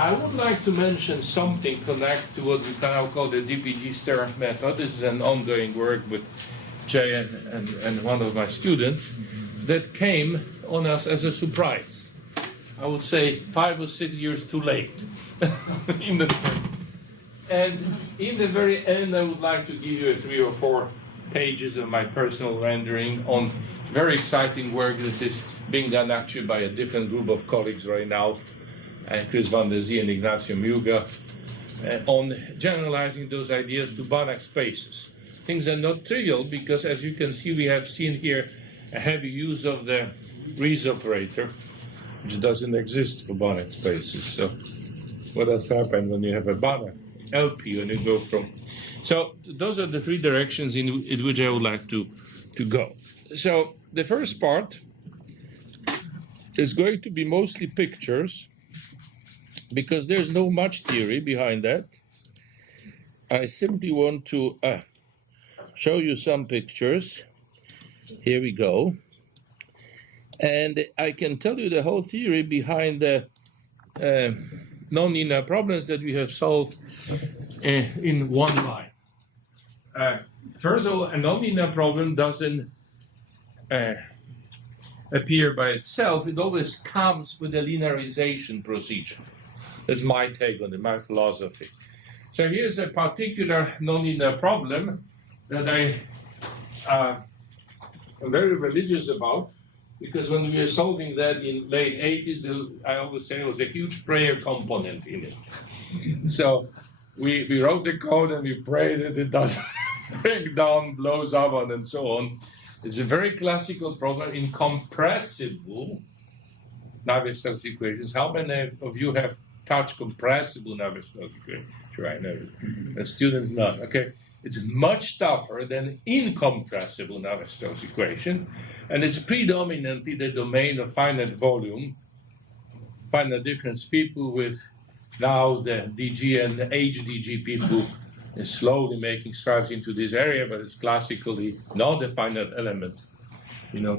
I would like to mention something connected to what we now call the DPG stir method. This is an ongoing work with Jay and one of my students that came on us as a surprise. I would say 5 or 6 years too late. And in the very end, I would like to give you 3 or 4 pages of my personal rendering on very exciting work that is being done actually by a different group of colleagues right now, Chris van der Zee and Ignacio Muga, on generalizing those ideas to Banach spaces. Things are not trivial because, as you can see, we have seen here a heavy use of the Rees operator, which doesn't exist for Banach spaces. So what has happened when you have a Banach LP when you go from... So those are the 3 directions in which I would like to go. So the first part is going to be mostly pictures, because there's no much theory behind that. I simply want to show you some pictures. Here we go. And I can tell you the whole theory behind the nonlinear problems that we have solved in one line. First of all, a nonlinear problem doesn't appear by itself. It always comes with a linearization procedure. That's my take on it, my philosophy. So here's a particular nonlinear problem that I am very religious about, because when we were solving that in late 80s, I always say there was a huge prayer component in it. So we wrote the code and we prayed that it doesn't break down, blows up, and so on. It's a very classical problem in compressible Navier-Stokes equations. How many of you have touched compressible Navier-Stokes equations? Sure, I know. The students not. Okay, it's much tougher than incompressible Navier-Stokes equation, and it's predominantly the domain of finite volume, finite difference people with now the DG and the HDG people is slowly making strides into this area, but it's classically not a finite element,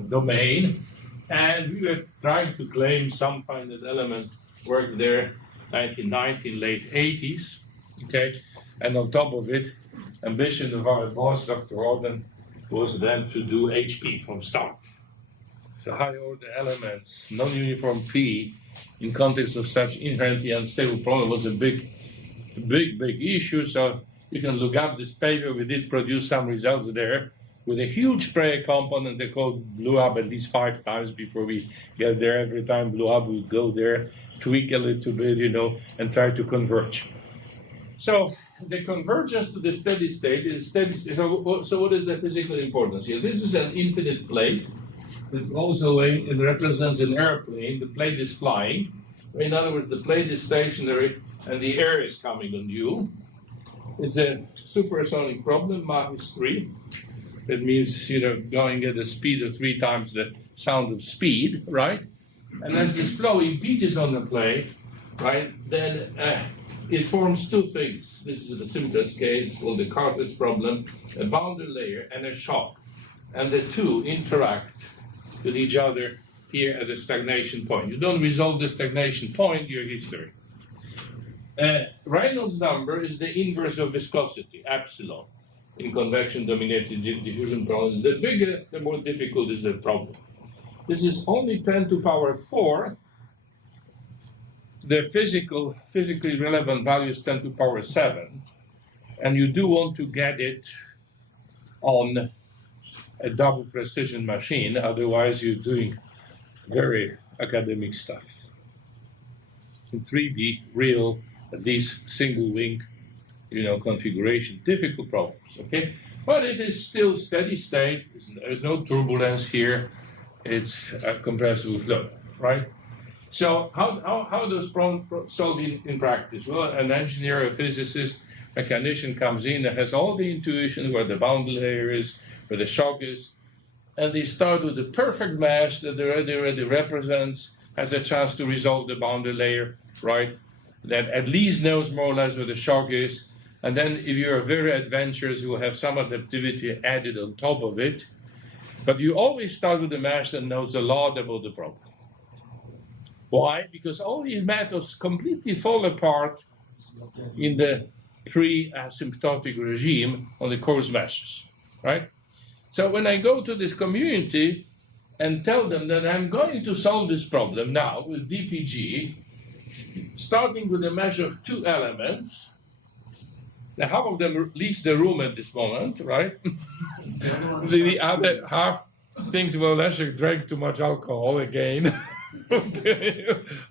domain. And we were trying to claim some finite element work there, 1990, late 80s, okay? And on top of it, ambition of our boss, Dr. Orden, was then to do HP from start. So high order elements, non-uniform P, in context of such inherently unstable problem was a big issue. So you can look up this paper. We did produce some results there with a huge prayer component. The code blew up at least 5 times before we get there. Every time blew up, we go there, tweak a little bit, and try to converge. So the convergence to the steady state is steady. So what is the physical importance here? This is an infinite plate that goes away and represents an airplane. The plate is flying. In other words, the plate is stationary and the air is coming on you. It's a supersonic problem, Mach is 3. That means, going at the speed of 3 times the sound of speed, right? And as this flow impedes on the plate, right, then it forms 2 things. This is the simplest case, called the Carter's problem, a boundary layer and a shock. And the 2 interact with each other here at the stagnation point. You don't resolve the stagnation point, your history. Reynolds number is the inverse of viscosity, epsilon, in convection-dominated diffusion problems. The bigger, the more difficult is the problem. This is only 10 to the power 4. The physically relevant value is 10 to the power 7. And you do want to get it on a double precision machine, otherwise you're doing very academic stuff. In 3D, real, at least single wing, configuration, difficult problems, okay? But it is still steady state. There's no turbulence here. It's a compressible flow, right? So how does problems solve in practice? Well, an engineer, a physicist, mechanician comes in and has all the intuition where the boundary layer is, where the shock is, and they start with the perfect mesh that already represents, has a chance to resolve the boundary layer, right? That at least knows more or less where the shock is. And then if you're very adventurous, you will have some adaptivity added on top of it. But you always start with a mesh that knows a lot about the problem. Why? Because all these methods completely fall apart in the pre-asymptotic regime on the coarse meshes, right? So when I go to this community and tell them that I'm going to solve this problem now with DPG, starting with a mesh of 2 elements, now half of them leaves the room at this moment, right? The other half thinks, well, Leszek drank too much alcohol again,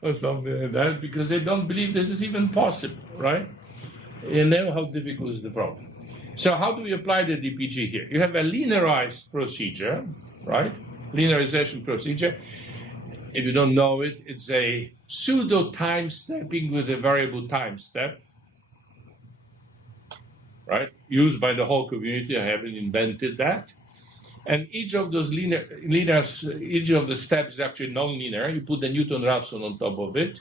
or something like that, because they don't believe this is even possible, right? You know how difficult is the problem. So how do we apply the DPG here? You have a linearized procedure, right? Linearization procedure. If you don't know it, it's a pseudo time stepping with a variable time step, right? Used by the whole community. I haven't invented that. And each of those each of the steps is actually non-linear. You put the Newton-Raphson on top of it,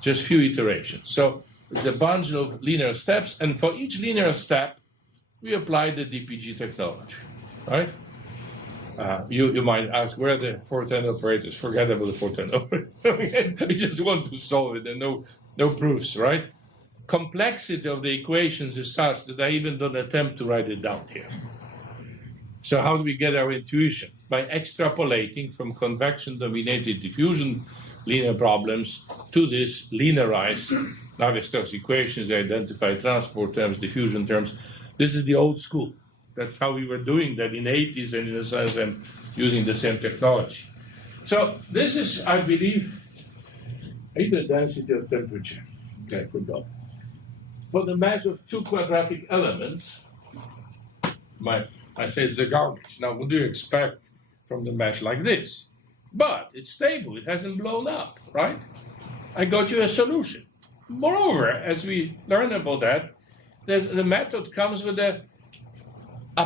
just few iterations. So it's a bunch of linear steps, and for each linear step, we apply the DPG technology, right? You might ask, where are the 410 operators? Forget about the 410 operators. We just want to solve it, and no proofs, right? Complexity of the equations is such that I even don't attempt to write it down here. So how do we get our intuition? By extrapolating from convection-dominated diffusion linear problems to this linearized Navier-Stokes equations, identify transport terms, diffusion terms. This is the old school. That's how we were doing that in the 80s, and in a sense I'm using the same technology. So this is, I believe, the density of temperature. Okay, I forgot. For the mesh of 2 quadratic elements, I say it's a garbage. Now, what do you expect from the mesh like this? But it's stable. It hasn't blown up, right? I got you a solution. Moreover, as we learn about that, the method comes with a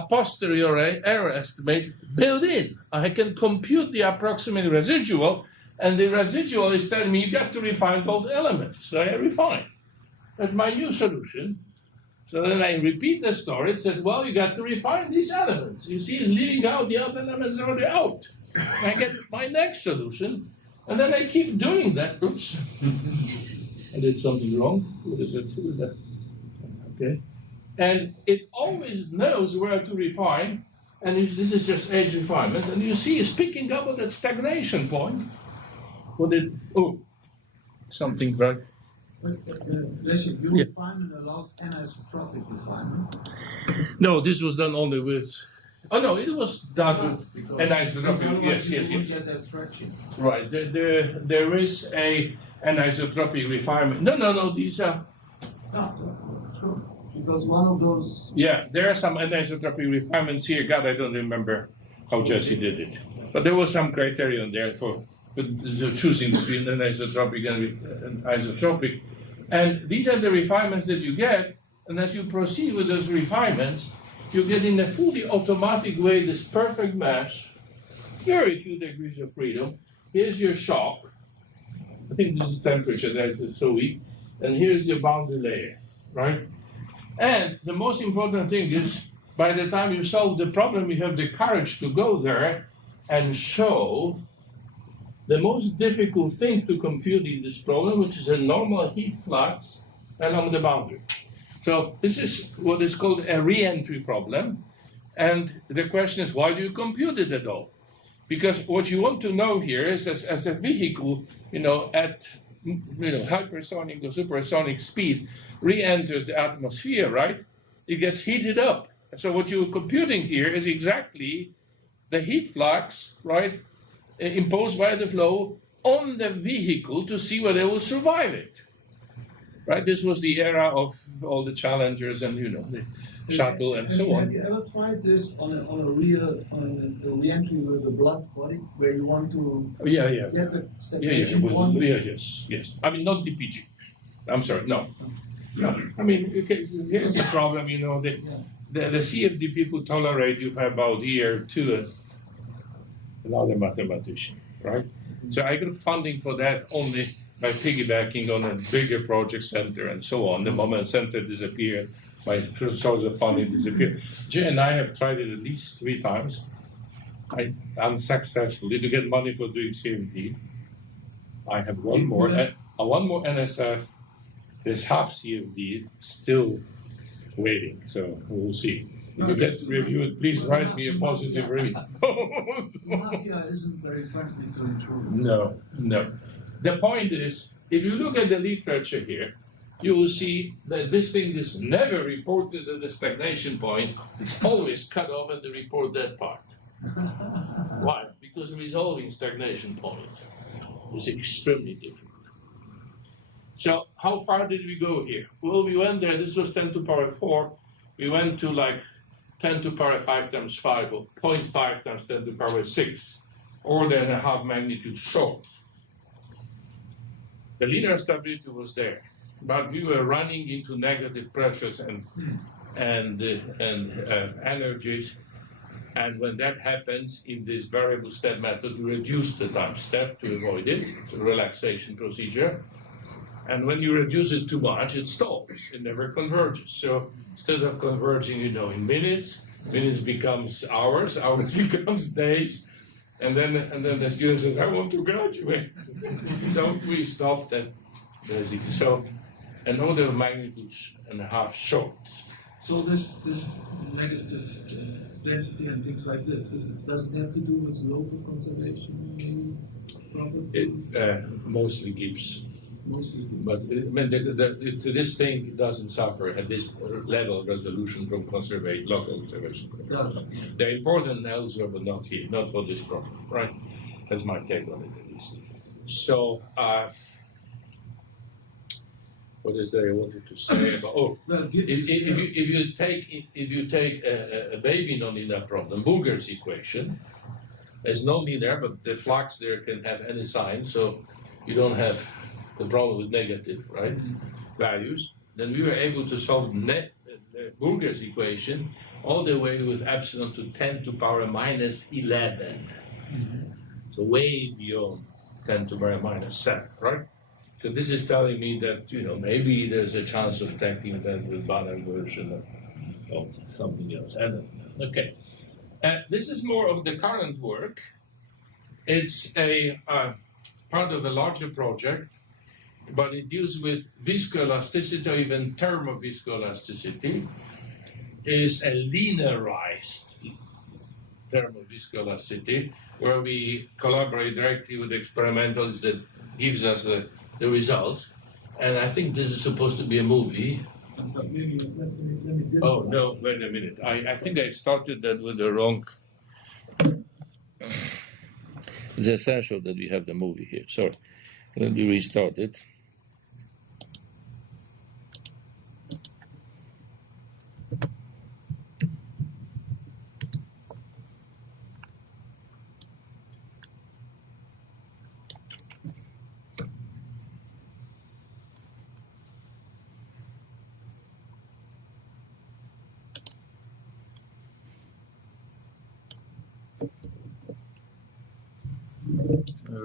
posteriori error estimate built in. I can compute the approximate residual, and the residual is telling me you got to refine those elements. So I refine. That's my new solution. So then I repeat the story. It says, well, you got to refine these elements. You see, it's leaving out the other elements are already out. I get my next solution, and then I keep doing that. Oops. I did something wrong. What is it? Okay. And it always knows where to refine, and this is just edge refinement. And you see it's picking up at that stagnation point. Something right. Leszek, your refinement allows anisotropic refinement? No, this was done only with. Oh no, it was done with anisotropic. Yes. Right. There is a anisotropic refinement. No. These are. Sure. Because one of those. Yeah, there are some anisotropic refinements here. God, I don't remember how Jesse did it, but there was some criterion there for choosing between anisotropic and isotropic. And these are the refinements that you get, and as you proceed with those refinements, you get in a fully automatic way this perfect mesh, very few degrees of freedom. Here's your shock. I think this is temperature that is so weak. And here's your boundary layer, right? And the most important thing is, by the time you solve the problem, you have the courage to go there and show the most difficult thing to compute in this problem, which is a normal heat flux along the boundary. So this is what is called a re-entry problem. And the question is, why do you compute it at all? Because what you want to know here is, as a vehicle, at hypersonic or supersonic speed re-enters the atmosphere, right? It gets heated up. So what you're computing here is exactly the heat flux, right, imposed by the flow on the vehicle to see whether it will survive it. Right? This was the era of all the Challengers and the shuttle and so on. Have you ever tried this on a re-entry with a blood body where you want to get the stagnation point? Yes. I mean, not DPG. I'm sorry, no. I mean, here's the problem. The CFD people tolerate you for about a year or two as another mathematician, right? So I got funding for that only by piggybacking on a bigger project center and so on. The moment center disappeared, my source of funding disappeared. Jay and I have tried it at least 3 times. Unsuccessfully to get money for doing CFD. I have one more NSF. There's half CFD still waiting, so we'll see. If you get reviewed, please write me a positive review. Mafia isn't very friendly to intruders. No. The point is, if you look at the literature here, you will see that this thing is never reported at the stagnation point. It's always cut off and they report that part. Why? Because resolving stagnation point is extremely difficult. So how far did we go here? Well, we went there, this was 10 to the power 4. We went to like 10 to the power 5 times 5, or 0.5 times 10 to the power 6, order and a half magnitude short. The linear stability was there, but we were running into negative pressures and energies. And when that happens in this variable step method, you reduce the time step to avoid it. It's a relaxation procedure. And when you reduce it too much, it stalls. It never converges. So instead of converging, in minutes becomes hours, hours becomes days, and then the student says, "I want to graduate." So we stopped at DASIV. So an order of magnitude and a half short. So this negative density and things like this, does it have to do with local conservation properties? It mostly gives. But this thing doesn't suffer at this level of resolution from local conservation. They're important elsewhere, but not here, not for this problem, right? That's my take on it, at least. So, what is there I wanted to say about? Oh, if you take a baby nonlinear problem, Burger's equation, there's no linear, but the flux there can have any sign, so you don't have the problem with negative, right, values, then we were able to solve Burger's equation all the way with epsilon to 10 to the power minus 11. So way beyond 10 to the power minus 7, right? So this is telling me that, maybe there's a chance of tackling that with Banner version of something else. I don't know. Okay. This is more of the current work. It's a part of a larger project, but it deals with viscoelasticity or even thermoviscoelasticity. Is a linearized thermoviscoelasticity where we collaborate directly with experimentals that gives us the results. And I think this is supposed to be a movie. Oh, no, wait a minute. I think I started that with the wrong. It's essential that we have the movie here. Sorry. Let me restart it.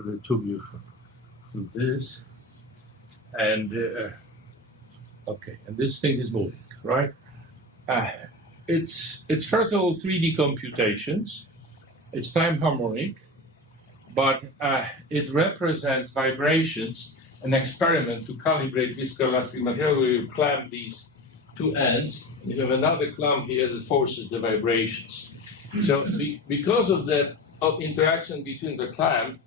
They took you through this, and okay, and this thing is moving, right? It's first of all 3D computations. It's time harmonic, but it represents vibrations. An experiment to calibrate viscoelastic material where you clamp these two ends. You have another clamp here that forces the vibrations. So because of the interaction between the clamp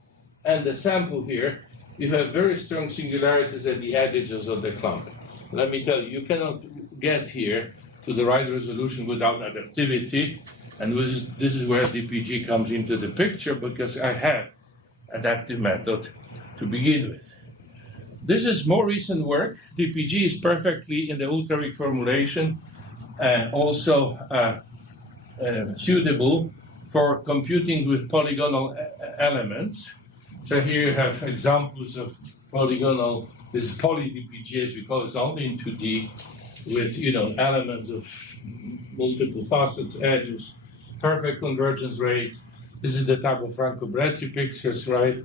and the sample here, you have very strong singularities at the edges of the clamp. Let me tell you, you cannot get here to the right resolution without adaptivity, and this is where DPG comes into the picture, because I have adaptive method to begin with. This is more recent work. DPG is perfectly in the ultra-weak formulation, also suitable for computing with polygonal elements. So here you have examples of polygonal, this is poly-DPG, as we call it, it's only in 2D, with elements of multiple facets, edges, perfect convergence rates. This is the type of Franco-Bresci pictures, right?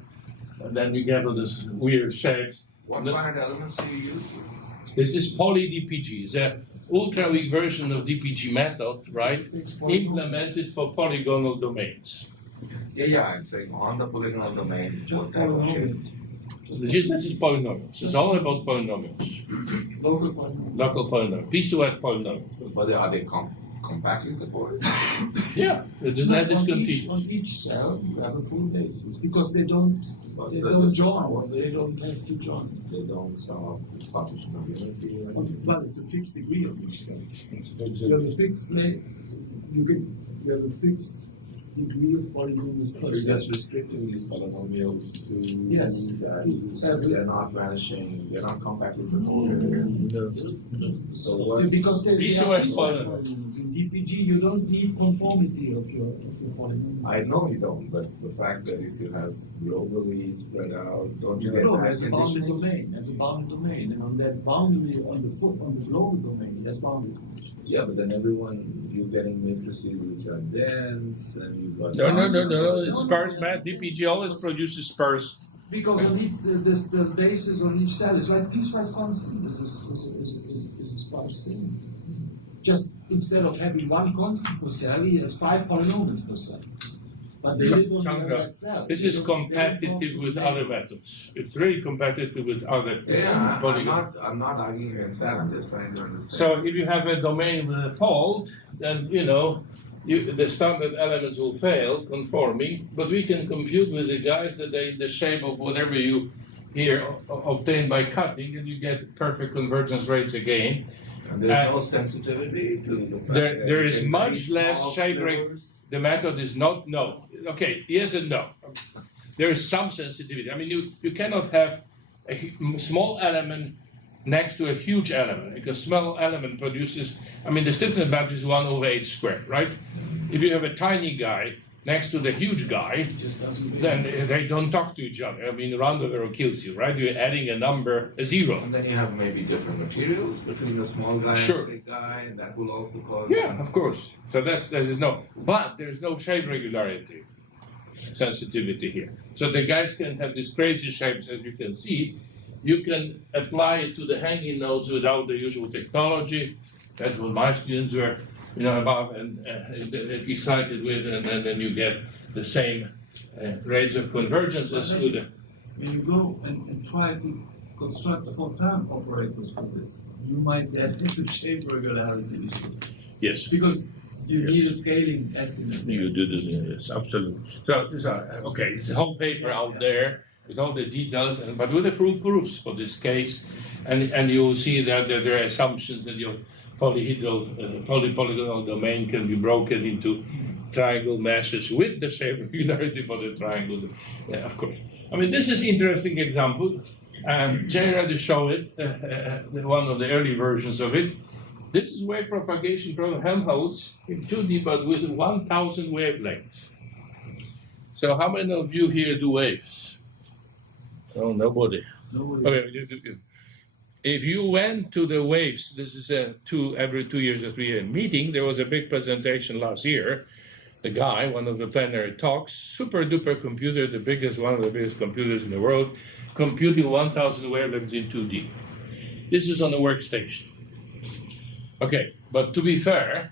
And then you get all these weird shapes. What finite elements do you use? This is poly-DPG. It's an ultra-weak version of DPG method, right? Implemented for polygonal domains. Yeah, I'm saying on the polygonal domain, what type of shapes? This is polynomials. It's all about polynomials. Local polynomials. Local polynomials. Piecewise polynomials. But are they compactly supported? Yeah, it is not discontinuous. On each cell, you have a full basis because they don't join. They don't have to join. They don't solve the partition of unity. But it's a fixed degree of each cell. You have a fixed you have a fixed degree of polynomials per You're cell. just restricting these polynomials to Yes. values. They're not vanishing. They're not compactly supported. So what? Yeah, because they Piecewise are polynomials. In DPG, you don't need conformity of your polynomial. I know you don't, but the fact that if you have globally spread out, don't you get No, that as a bounded conditioning? domain, and on that boundary, on the global domain, there's boundary. Yeah, but then you're getting matrices which are dense, and you've got. No. It's sparse math. DPG always produces sparse. Because on each, the basis on each cell is like piecewise constant. This is a sparse thing. Just instead of having one constant per cell, he has 5 polynomials per cell. But they live on that cell. This is competitive with other methods. It's really competitive with other Yeah, polygons. I'm not arguing against that. I'm just trying to understand. So if you have a domain with a fault, then the standard elements will fail conforming, but we can compute with the guys that they in the shape of whatever you here obtain by cutting, and you get perfect convergence rates again. And there's no sensitivity to the fact that There you is can much reach less small shape slivers. The method is not no. Okay, yes and no. There is some sensitivity. I mean, you cannot have a small element next to a huge element, because small element produces, I mean, the stiffness matrix is 1 over 8 squared, right? If you have a tiny guy next to the huge guy, then they don't talk to each other. I mean, round over kills you, right? You're adding a number, a 0. And then you have maybe different materials between the small guy Sure. and the big guy, and that will also cause. Yeah, of course. So that is no, but there's no shape regularity sensitivity here. So the guys can have these crazy shapes, as you can see. You can apply it to the hanging nodes without the usual technology. That's what my students were, above and excited with, and then you get the same rates of convergences to the. When you go and try to construct 4-term operators for this, you might get a shape regularity issue. Yes. Because you need a scaling estimate. You do this, yes, absolutely. So okay, it's a whole paper out there with all the details, but with the full proofs for this case, and you will see that there are assumptions that your polygonal domain can be broken into triangle meshes with the shape regularity for the triangle. Yeah, of course. I mean, this is interesting example. Jay already showed it, one of the early versions of it. This is wave propagation from Helmholtz in 2D, but with 1,000 wavelengths. So how many of you here do waves? Oh, nobody. Okay, if you went to the waves, this is every 2 years or 3 year meeting. There was a big presentation last year. The guy, one of the plenary talks, super duper computer, one of the biggest computers in the world, computing 1,000 wavelengths in 2D. This is on a workstation. Okay, but to be fair,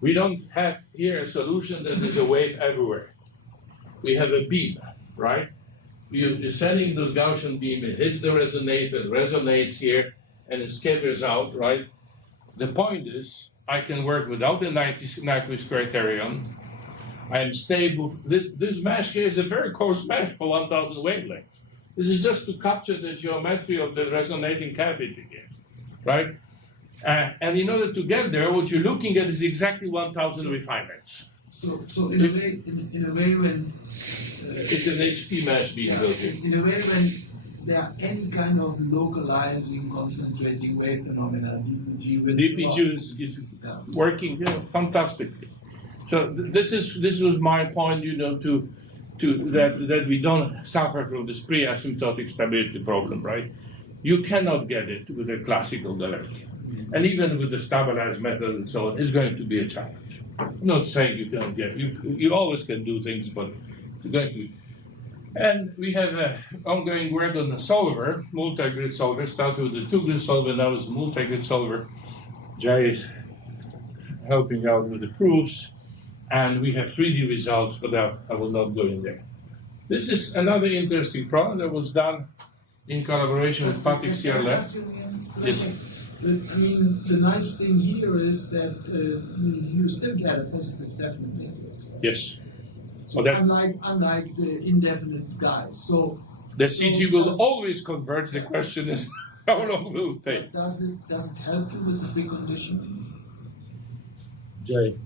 we don't have here a solution that is a wave everywhere. We have a beam, right? You're sending this Gaussian beam, it hits the resonator, resonates here, and it scatters out, right? The point is, I can work without the Nyquist criterion. I am stable. This mesh here is a very coarse mesh for 1,000 wavelengths. This is just to capture the geometry of the resonating cavity here, right? And in order to get there, what you're looking at is exactly 1,000 refinements. So in a way when it's an HP mesh being built here. in a way when there are any kind of localizing concentrating wave phenomena, DPG is working fantastically. So this was my point, to that we don't suffer from this pre-asymptotic stability problem, right? You cannot get it with a classical Galerkin. And even with the stabilized method and so on, it's going to be a challenge. I'm not saying you cannot get it. You always can do things, but it's going to be. And we have ongoing work on the solver, multi-grid solver. Started with the 2-grid solver, now it's a multi-grid solver. Jay is helping out with the proofs. And we have 3D results, but I will not go in there. This is another interesting problem that was done in collaboration with Patrick Sierle. Yes. I mean, the nice thing here is that you still get a positive definite index. Yes. So that Unlike the indefinite guys. So the CG will always converge. The question is, how long will it take? Does it help you with the preconditioning? Jay.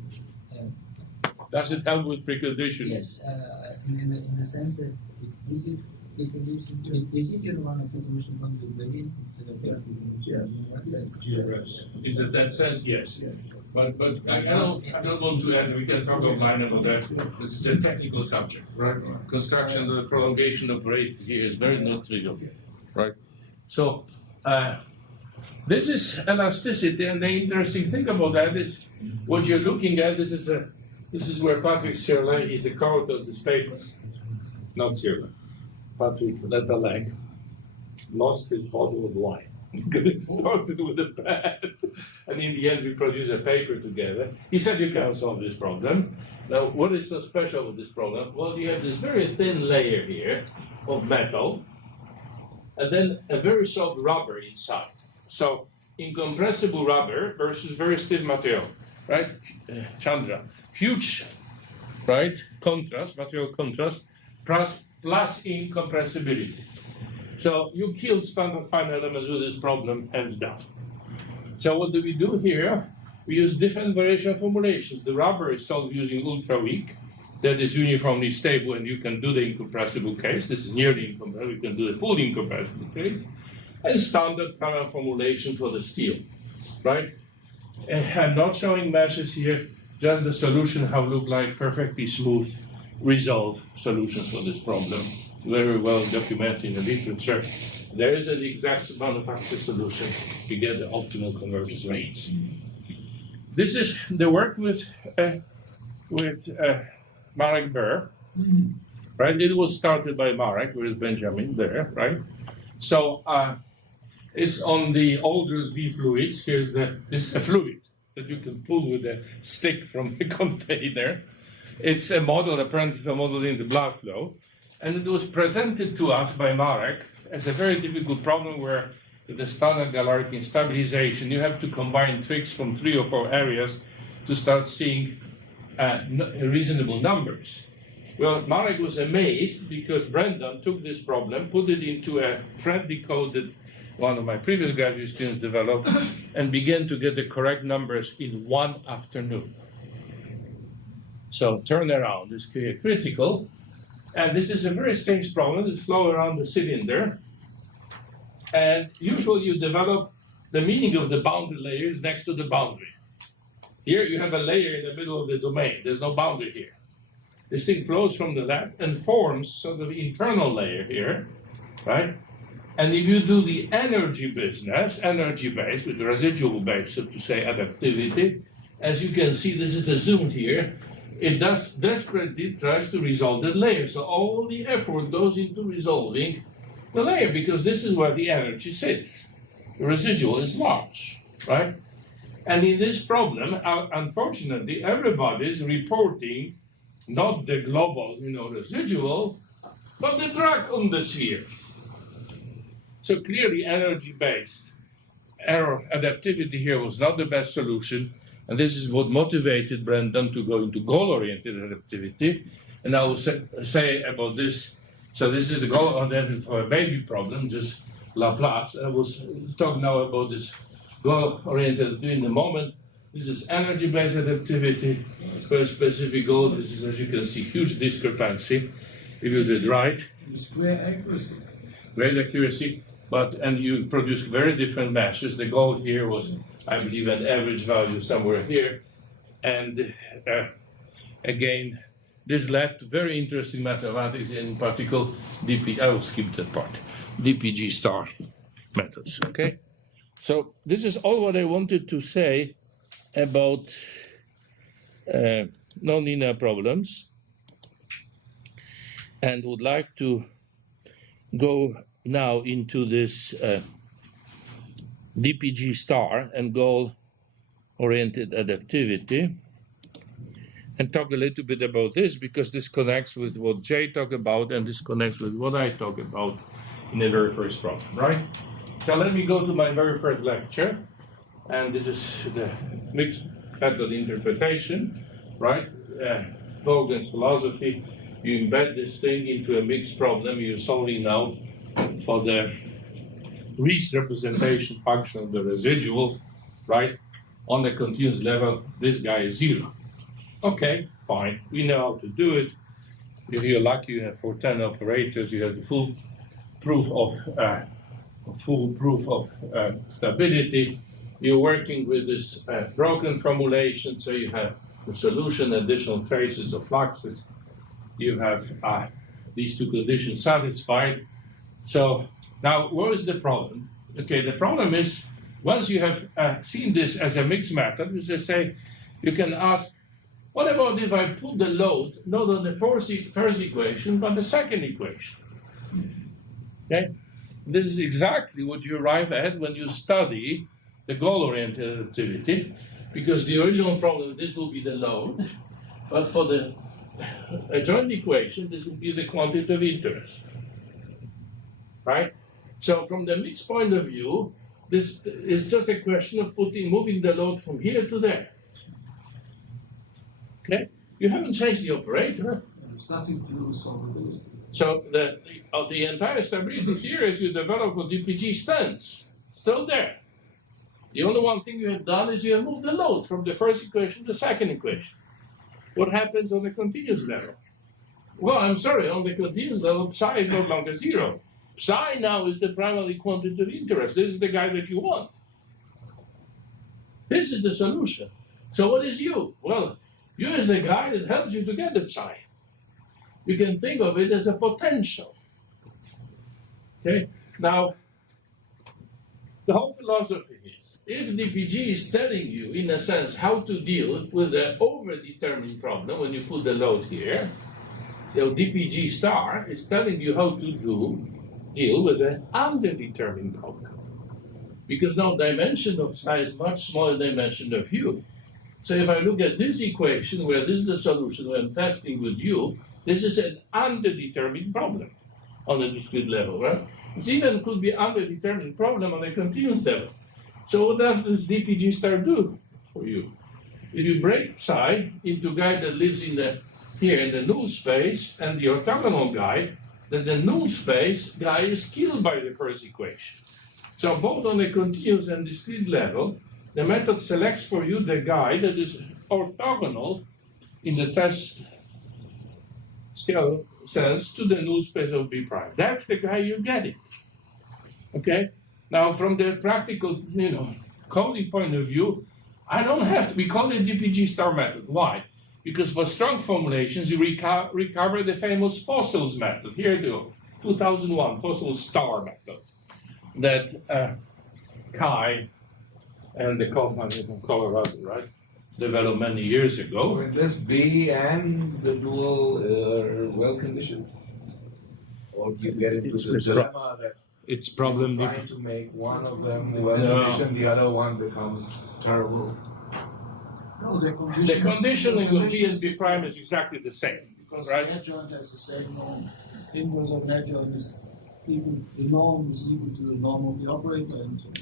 Does it help with preconditioning? Yes, in the sense that it's easy to precondition. It's easier to run a precondition function with gradient instead of GRS. In that sense, yes. But I don't want to add. We can talk offline about that. This is a technical subject, right? Construction, the prolongation of rate here is very not trivial, right? So this is elasticity, and the interesting thing about that is what you're looking at. This is where Patrick Sierle is a co-author of this paper. Not Sierle. Patrick Leszek lost his bottle of wine. It started with a bad, and in the end we produced a paper together. He said you can solve this problem. Now, what is so special with this problem? Well, you have this very thin layer here of metal, and then a very soft rubber inside. So, incompressible rubber versus very stiff material, right? Chandra, huge, right? Contrast, material contrast, plus incompressibility. So you kill standard fine elements with this problem, hands down. So what do we do here? We use different variation formulations. The rubber is solved using ultra weak, that is uniformly stable, and you can do the incompressible case. This is nearly incompressible. You can do the full incompressible case. And standard current formulation for the steel, right? And I'm not showing meshes here, just the solution how look like perfectly smooth, resolve solutions for this problem. Very well documented in the literature. There is an exact manufactured solution to get the optimal convergence rates. This is the work with Marek Burr, right? It was started by Marek, where is Benjamin there, right? So it's on the older D fluids. This is a fluid that you can pull with a stick from the container. It's a model, apparently for modeling the blood flow. And it was presented to us by Marek as a very difficult problem where with the standard Galerkin stabilization, you have to combine tricks from 3 or 4 areas to start seeing reasonable numbers. Well, Marek was amazed because Brendan took this problem, put it into a friendly code that one of my previous graduate students developed, and began to get the correct numbers in one afternoon. So turnaround is critical. And this is a very strange problem. It's flow around the cylinder. And usually you develop the meaning of the boundary layers next to the boundary. Here you have a layer in the middle of the domain. There's no boundary here. This thing flows from the left and forms sort of internal layer here, right? And if you do the energy business, energy-based, with residual-based, so to say, adaptivity, as you can see, this is zoomed here, it does desperately tries to resolve the layer. So all the effort goes into resolving the layer because this is where the energy sits. The residual is large, right? And in this problem, unfortunately, everybody is reporting not the global, residual, but the drag on the sphere. So clearly, energy-based error adaptivity here was not the best solution. And this is what motivated Brendan to go into goal-oriented adaptivity. And I will say about this, so this is the goal-oriented for a baby problem, just Laplace. I will talk now about this goal-oriented in the moment. This is energy-based adaptivity for a specific goal. This is, as you can see, huge discrepancy. If you did right. Great accuracy. Great accuracy, and you produce very different meshes. The goal here was, I believe, an average value somewhere here. And again, this led to very interesting mathematics, in particular I will skip that part, DPG star methods, okay? So this is all what I wanted to say about nonlinear problems, and would like to go now into this DPG star and goal-oriented adaptivity. and talk a little bit about this, because this connects with what Jay talked about and this connects with what I talk about in the very first problem, right? So let me go to my very first lecture, and this is the mixed method interpretation, right? Vaughan's philosophy. You embed this thing into a mixed problem. You're solving now for the Riesz representation function of the residual, right? On the continuous level, this guy is 0. Okay, fine. We know how to do it. If you're lucky, you have for 10 operators, you have the full proof of stability. You're working with this broken formulation, so you have the solution, additional traces of fluxes. You have these two conditions satisfied. So now, what is the problem? Okay, the problem is, once you have seen this as a mixed method, you just say, you can ask, what about if I put the load not on the first equation, but the second equation? Okay? This is exactly what you arrive at when you study the goal-oriented activity, because the original problem, this will be the load, but for the adjoint equation, this will be the quantity of interest. Right? So from the mixed point of view, this is just a question of moving the load from here to there. Okay? You haven't changed the operator. There's nothing to do with solvability. So the entire stability theory as you develop for DPG stands still there. The only one thing you have done is you have moved the load from the first equation to the second equation. What happens on the continuous level? Well, I'm sorry, on the continuous level, psi is no longer 0. Psi now is the primary quantity of interest. This is the guy that you want. This is the solution. So what is U? Well, U is the guy that helps you to get the psi. You can think of it as a potential. Okay? Now, the whole philosophy is, if DPG is telling you, in a sense, how to deal with the overdetermined problem when you put the load here, so DPG star is telling you how to deal with an underdetermined problem. Because now dimension of psi is much smaller than dimension of U. So if I look at this equation, where this is the solution where I'm testing with U, this is an underdetermined problem on a discrete level, right? It even could be underdetermined problem on a continuous level. So what does this DPG star do for you? If you break psi into a guy that lives here in the null space and the orthogonal guy, then the null space guy is killed by the first equation. So both on a continuous and discrete level, the method selects for you the guy that is orthogonal in the test scale sense to the null space of B prime. That's the guy you're getting. Okay? Now, from the practical, coding point of view, I don't have to. We call it DPG star method. Why? Because for strong formulations, you recover the famous fossils method. Here, the 2001 fossil star method that Kai and the company from Colorado, right, developed many years ago. With this B and the dual well conditioned, or do you get into the dilemma that it's problem trying to make one of them well conditioned, the other one becomes terrible? No, the conditioning of B and B prime is exactly the same, because right? the adjoint has the same norm. Inverse of an adjoint is equal, the norm is equal to the norm of the operator, and so on.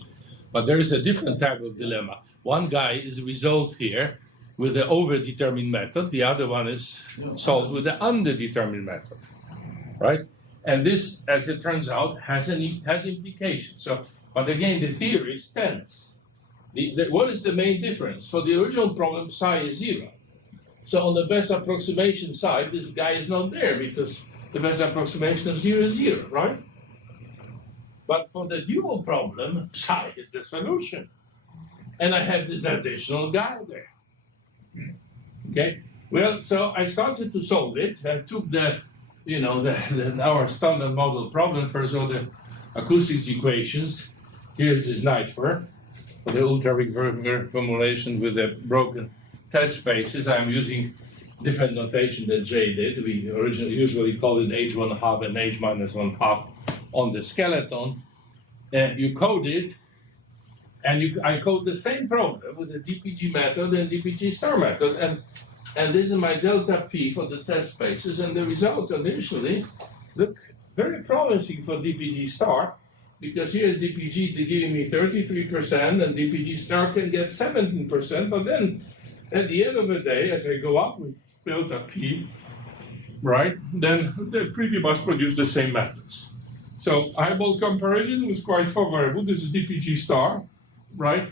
But there is a different type of dilemma. One guy is resolved here with the overdetermined method. The other one is solved with the underdetermined method, right? And this, as it turns out, has implications. So, but again, the theory stands. What is the main difference? For the original problem, psi is 0. So on the best approximation side, this guy is not there because the best approximation of 0 is 0, right? But for the dual problem, psi is the solution. And I have this additional guy there. Okay? Well, so I started to solve it. I took our standard model problem, first all the acoustics equations. Here's this nightmare for the ultra-weak formulation with the broken test spaces. I'm using different notation than Jay did. We usually call it H1/2 and H minus 1/2 on the skeleton. You code it, and I code the same problem with the DPG method and DPG star method. And and this is my delta P for the test spaces, and the results initially look very promising for DPG star, because here's DPG giving me 33%, and DPG star can get 17%, but then at the end of the day, as I go up with delta P, right, then they pretty much produce the same methods. So eyeball comparison was quite favorable. This is DPG star, right?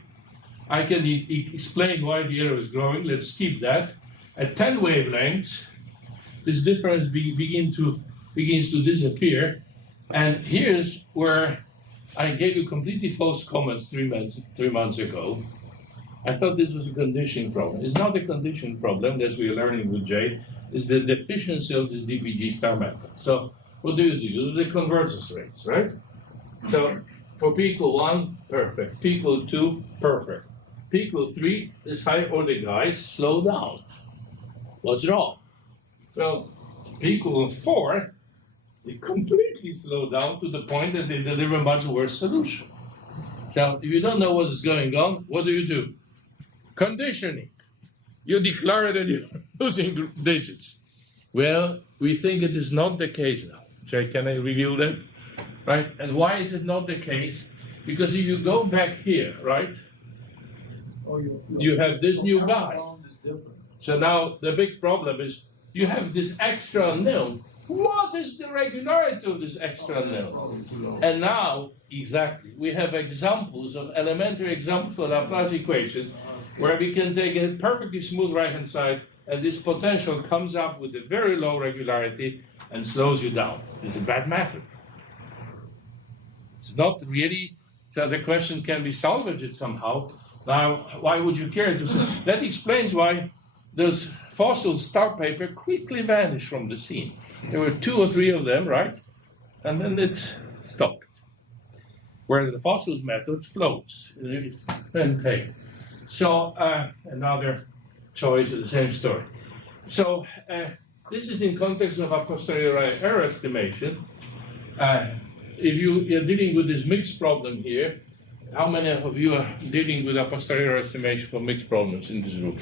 I can explain why the error is growing. Let's skip that. At 10 wavelengths, this difference begins to disappear. And here's where I gave you completely false comments 3 months ago. I thought this was a conditioning problem. It's not a conditioning problem, as we're learning with Jay. It's the deficiency of this DPG star method. So what do? You do the convergence rates, right? So for P equal 1, perfect. P equal 2, perfect. P equal 3, this high order guys slow down. What's wrong? Well, P equal 4, they completely slow down to the point that they deliver a much worse solution. So if you don't know what is going on, what do? Conditioning. You declare that you're losing digits. Well, we think it is not the case now. Jay, can I reveal that? Right? And why is it not the case? Because if you go back here, right, you have this new guy. So now the big problem is you have this extra unknown. What is the regularity of this extra unknown? And now, exactly, we have examples of elementary examples for Laplace equation where we can take a perfectly smooth right-hand side, and this potential comes up with a very low regularity and slows you down. It's a bad method. It's not really, so the question can be salvaged somehow. Now, why would you care to? That explains why those fossil star paper quickly vanished from the scene. There were 2 or 3 of them, right? And then it's stopped. Whereas the fossils method floats. It's maintained. So another choice of the same story. So this is in context of a posteriori error estimation. If you are dealing with this mixed problem here, how many of you are dealing with a posteriori estimation for mixed problems in this room?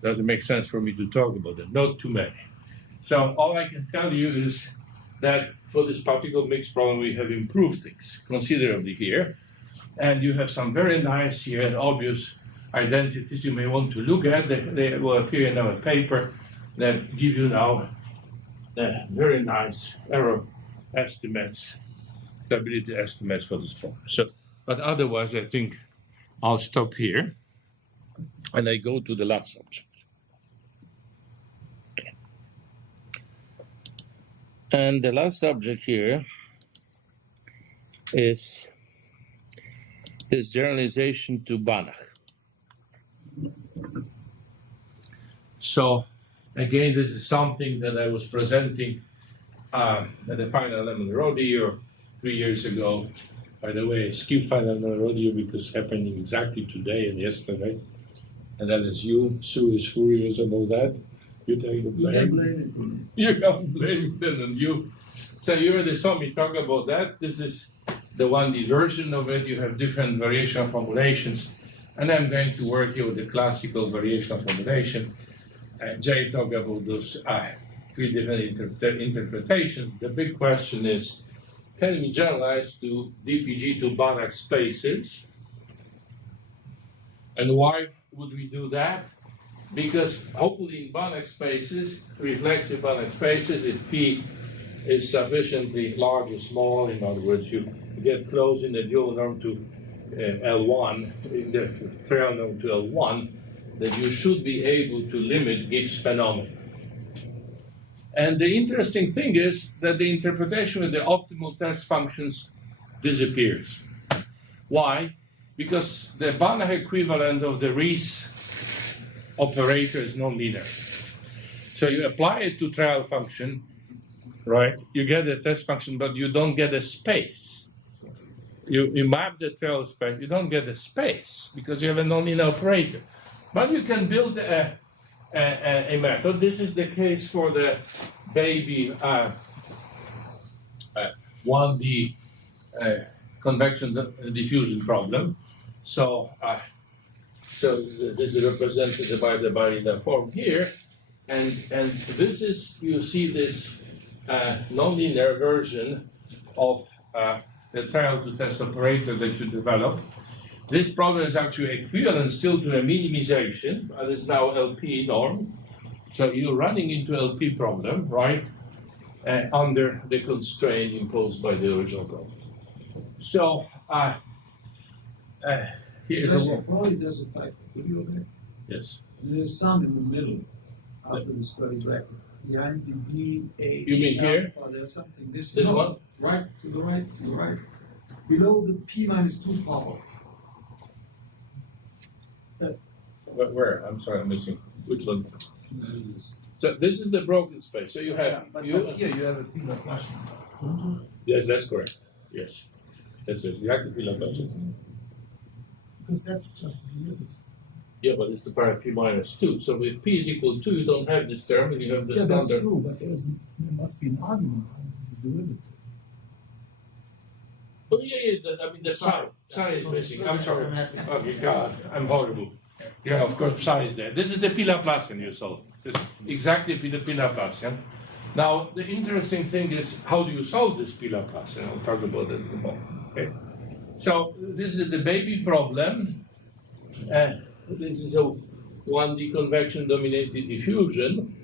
Doesn't make sense for me to talk about that. Not too many. So all I can tell you is that for this particular mixed problem, we have improved things considerably here. And you have some very nice here and obvious identities you may want to look at. They will appear in our paper that give you now very nice error estimates, stability estimates for this problem. So, but otherwise, I think I'll stop here and I go to the last subject. And the last subject here is this generalization to Banach. So, again, this is something that I was presenting at the final element rodeo 3 years ago. By the way, I skipped final element rodeo because it's happening exactly today and yesterday. And that is you. Sue is furious about that. You take the blame. You can't blame it on you. So you already saw me talk about that. This is the 1D version of it. You have different variation formulations. And I'm going to work here with the classical variation formulation. Jay talked about those 3 different interpretations. The big question is, can we generalize to DPG to Banach spaces? And why would we do that? Because hopefully in Banach spaces, reflexive Banach spaces, if P is sufficiently large or small, in other words, you get close in the dual norm to L1, in the trail norm to L1, that you should be able to limit Gibbs phenomena. And the interesting thing is that the interpretation with the optimal test functions disappears. Why? Because the Banach equivalent of the Riesz operator is nonlinear. So you apply it to trial function, right? You get a test function, but you don't get a space. You map the trial space, you don't get a space because you have a nonlinear operator. But you can build a method. This is the case for the baby 1D convection diffusion problem. So So this is represented by the form here, and this is, you see this nonlinear version of the trial to test operator that you develop. This problem is actually equivalent still to a minimization, but it's now LP norm. So you're running into LP problem, right, under the constraint imposed by the original problem. So here's Probably there's a type video there. yes. There's some in the middle after the square bracket. Behind the D, H, You mean here? alpha, there's something. This This no, one? Right, to the right, to the right. Below the P minus 2 power. Where? I'm sorry, I'm missing. Which one? So this is the broken space. So you have But you. here you have a P Laplacian. Yes, that's correct. Yes, that's exactly P Laplacian. Because that's just derivative. Yeah, but it's the power P minus 2. So if P is equal to 2, you don't have this term, and you have this Yeah, that's standard. true, but there must be an argument on the derivative. Oh yeah. I mean the psi. Psi is missing. I'm sorry. Oh my God, I'm horrible. Yeah, of course, psi is there. This is the P Laplacian you solve. This is exactly the P Laplacian. Now, the interesting thing is, how do you solve this P Laplacian? I'll talk about that in a moment. Okay. So this is the baby problem. This is a 1D convection dominated diffusion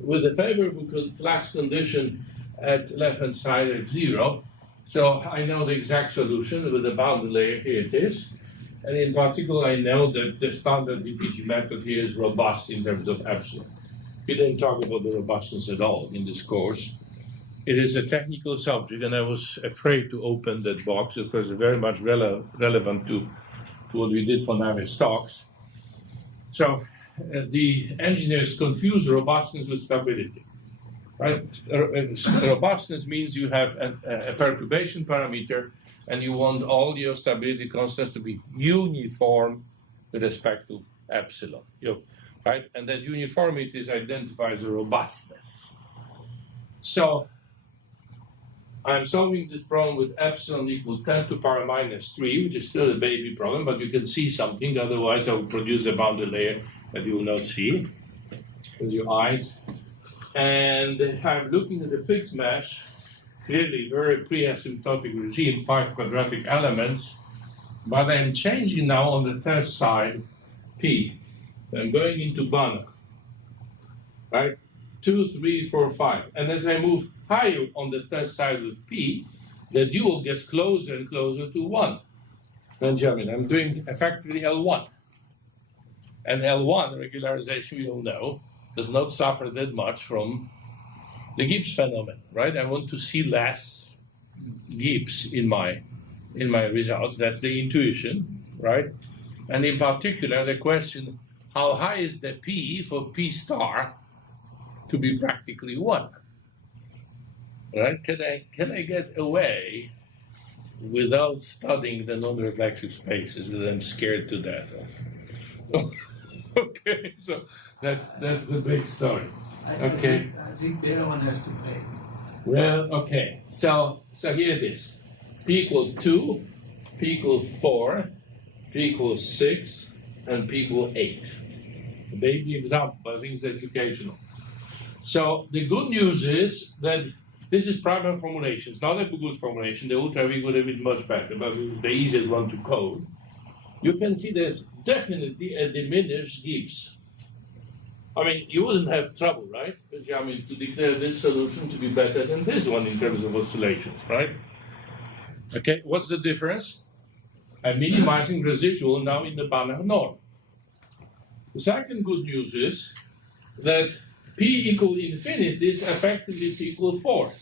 with a favorable flux condition at left-hand side at 0. So I know the exact solution with the boundary layer. Here it is. And in particular, I know that the standard DPG method here is robust in terms of epsilon. We didn't talk about the robustness at all in this course. It is a technical subject, and I was afraid to open that box because it's very much relevant to what we did for Navier-Stokes. So the engineers confuse robustness with stability. Right? Robustness means you have a perturbation parameter, and you want all your stability constants to be uniform with respect to epsilon. Right? And that uniformity is identified as a robustness. So I'm solving this problem with epsilon equal 10 to the power minus 3, which is still a baby problem, but you can see something. Otherwise, I will produce a boundary layer that you will not see with your eyes. And I'm looking at the fixed mesh, clearly very pre-asymptotic regime, 5 quadratic elements, but I'm changing now on the test side P. I'm going into Banach, right? 2, 3, 4, 5. And as I move higher on the test side with P, the dual gets closer and closer to 1. Benjamin, I'm doing effectively L1. And L1 regularization, we all know, does not suffer that much from the Gibbs phenomenon, right? I want to see less Gibbs in my results. That's the intuition, right? And in particular, the question, how high is the P for P star to be practically 1? Right? Can I get away without studying the non-reflexive spaces that I'm scared to death of? Okay, so that's the big story. Okay. I think the other one has to pay. Well, okay. So here it is. P equals 2, P equals 4, P equals 6, and P equals 8. A baby example, but I think it's educational. So the good news is that this is primary formulation. It's not a good formulation. The ultra V would have been much better, but it's the easiest one to code. You can see there's definitely a diminished Gibbs. I mean, you wouldn't have trouble, right, Benjamin, to declare this solution to be better than this one in terms of oscillations, right? Okay, what's the difference? I'm minimizing residual now in the Banach norm. The second good news is that P equal infinity is effectively P equal 4.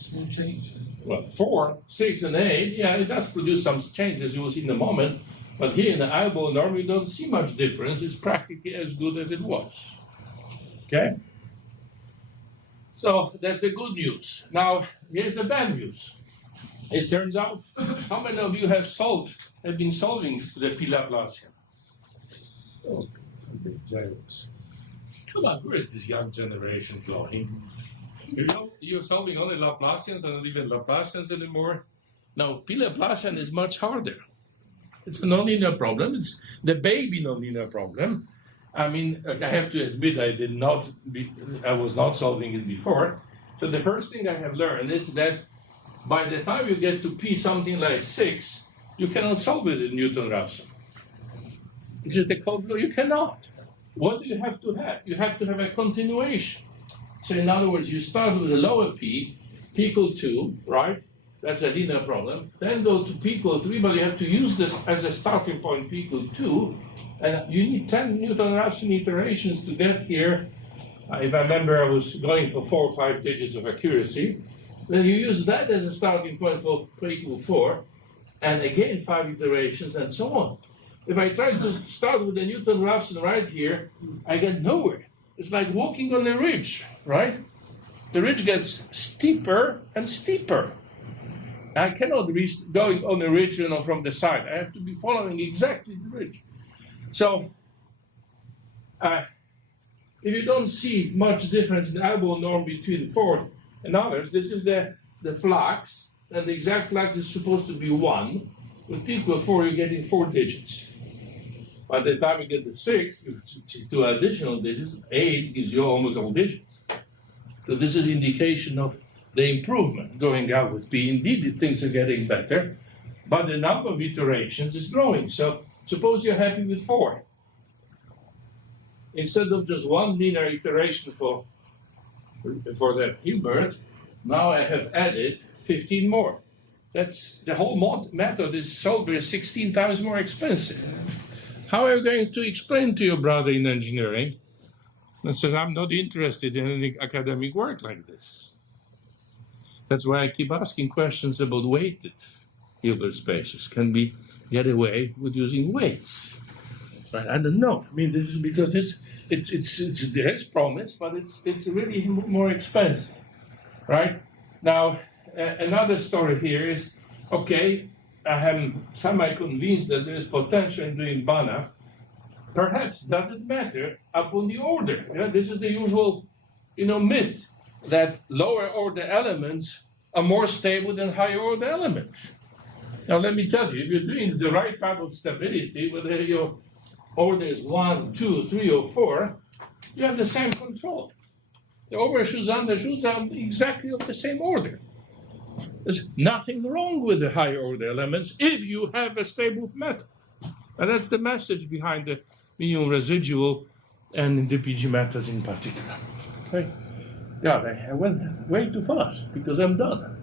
Small change. Well, 4, 6, and 8, yeah, it does produce some changes, you will see in a moment. But here in the eyeball norm, you don't see much difference. It's practically as good as it was. Okay? So that's the good news. Now, here's the bad news. It turns out, how many of you have been solving the P Laplacian? Oh, come on, where is this young generation going? You're solving only Laplacians and not even Laplacians anymore. Now, P Laplacian is much harder. It's a nonlinear problem. It's the baby nonlinear problem. I mean, I have to admit I was not solving it before. So the first thing I have learned is that by the time you get to P something like 6, you cannot solve it in Newton-Raphson. It's just a code law. You cannot. What do you have to have? You have to have a continuation. So in other words, you start with a lower P equal 2, right? That's a linear problem. Then go to P equal 3, but you have to use this as a starting point, P equal 2. And you need 10 Newton-Raphson iterations to get here. If I remember, I was going for 4 or 5 digits of accuracy. Then you use that as a starting point for P equal 4. And again, 5 iterations and so on. If I try to start with the Newton-Raphson right here, I get nowhere. It's like walking on a ridge, right? The ridge gets steeper and steeper. I cannot reach going on a ridge, from the side. I have to be following exactly the ridge. So, if you don't see much difference in the elbow norm between 4 and others, this is the flux, and the exact flux is supposed to be 1. With P equal 4, you're getting 4 digits. By the time you get to 6, 2 additional digits, 8 gives you almost all digits. So this is an indication of the improvement going out with P. Indeed, things are getting better, but the number of iterations is growing. So suppose you're happy with 4. Instead of just 1 linear iteration for that Hilbert, now I have added 15 more. That's the whole method is sold 16 times more expensive. How are you going to explain to your brother in engineering? I said, I'm not interested in any academic work like this. That's why I keep asking questions about weighted Hilbert spaces. Can we get away with using weights? Right? I don't know. I mean, this is because there is promise, but it's really more expensive, right? Now, another story here is, okay, I am semi-convinced that there is potential in doing Banach. Perhaps doesn't matter upon the order. This is the usual, myth that lower order elements are more stable than higher order elements. Now, let me tell you, if you're doing the right type of stability, whether your order is 1, 2, 3, or 4, you have the same control. The overshoots, undershoots are exactly of the same order. There's nothing wrong with the higher order elements if you have a stable method. And that's the message behind the minimum residual and DPG methods in particular. Okay? God, I went way too fast because I'm done.